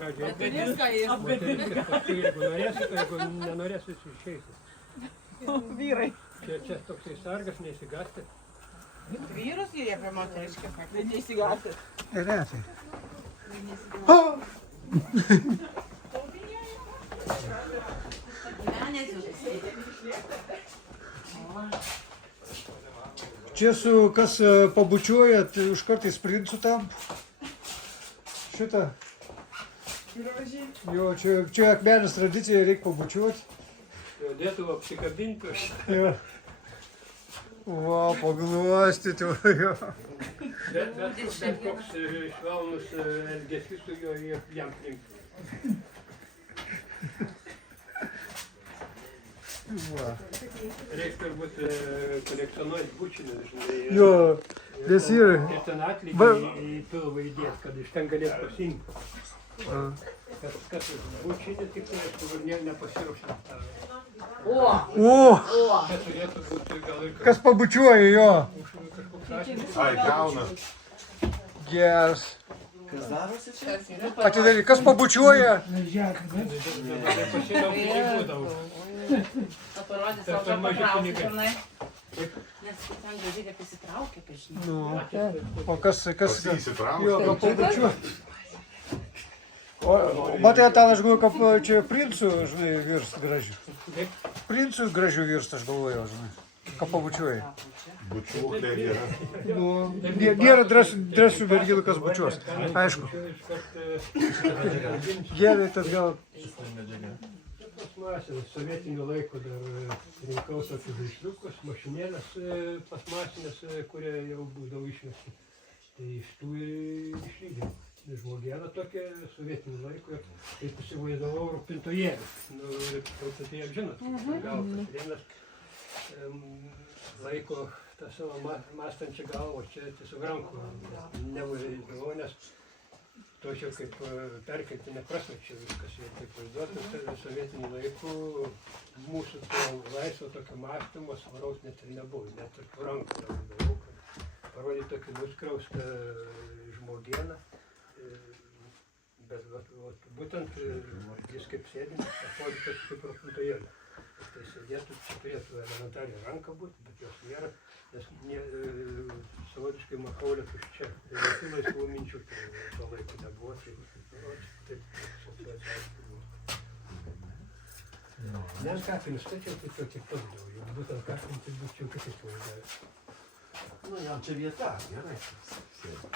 pradžioje. Apgadinka. Paskui, jeigu norėsi, tai jeigu nenorėsi, išeisi. Vyrai. Čia toksai sargas, neįsigąsti. Vyrus ir jie apie moterišką Tai neįsigąsit. Retai. Čia su kas pabučiuoja, tai už kartais princų tam. Šitą. Jo, čia akmenės tradicija, reikia pabučiuoti. Jau dėtų apsikabinti. Jo. Va, paglostyti, jo. Bet koks švelnus elgesys su juo jam priimti. Va. Reikia turbūt kolekcionuoti bučinius, žinai. Jo, nes yra. Ir ten atlygį į pilvą įdėti, kad iš ten galėtų pasiimti. Kas bučinį tik nepasiruošė. O, Čia turėtų būti gal ir kas pabučiuoja jo. kažkoks Ai, gauna. Geras. Kas darosi čia? Atidaryk, kas pabučiuoja? pasiėmiau pinigų daug. Parodė Per savo maži patraukti, pinigai. žinai. Nes ten gražiai prisitraukė, kai žinai. Nu, o kas jo, Įsitraukia. ką pabučiuoja? O, matai, ten aš galvoju, kad čia princų, žinai, virst gražių. Princų gražių virst, aš galvoju, žinai. Ką pabučiuoja? Bučiuoklė yra. Nu, nėra drąsių merginų, kas bučiuos. Aišku. Gerai, tad gal... Plasmasinės, sovietinių laikų dar rinkau tokius žaisliukus, mašinėlės plasmasinės, kurie jau būdavo išmesti. Tai iš tų ir išlydė. Žmogiena tokia sovietinių laikų ir taip įsivaizdavau rūpintojėlį. Nu, rūpintojėlį žinot, gal vienas laiko tą savo mąstančią galvą, čia tiesiog rankų nevaizdavau, nes to čia kaip perkelti neprasmečia viskas, jau taip vaizduotas, sovietinių laikų mūsų to laisvo tokio mąstymo svaraus net ir nebuvo, net ir rankų nevaizdavau, kad parodyti tokį nuskriaustą žmogieną. Bet būtent jis kaip sėdimas, atrodė kaip rūpintojėlė. Tai sėdėtų, čia turėtų elementariai ranka būti, bet jos nėra, nes savotiškai makaulė tuščia. Tai jokių laisvų minčių to laiko nebuvo, tai taip situacija aišku buvo. Ne ant kapinių stačiau, tai tiek pavydau, jau būtent kapinių tai būčiau kitaip pavydavęs. Nu, jam čia vieta, gerai. Sėdi.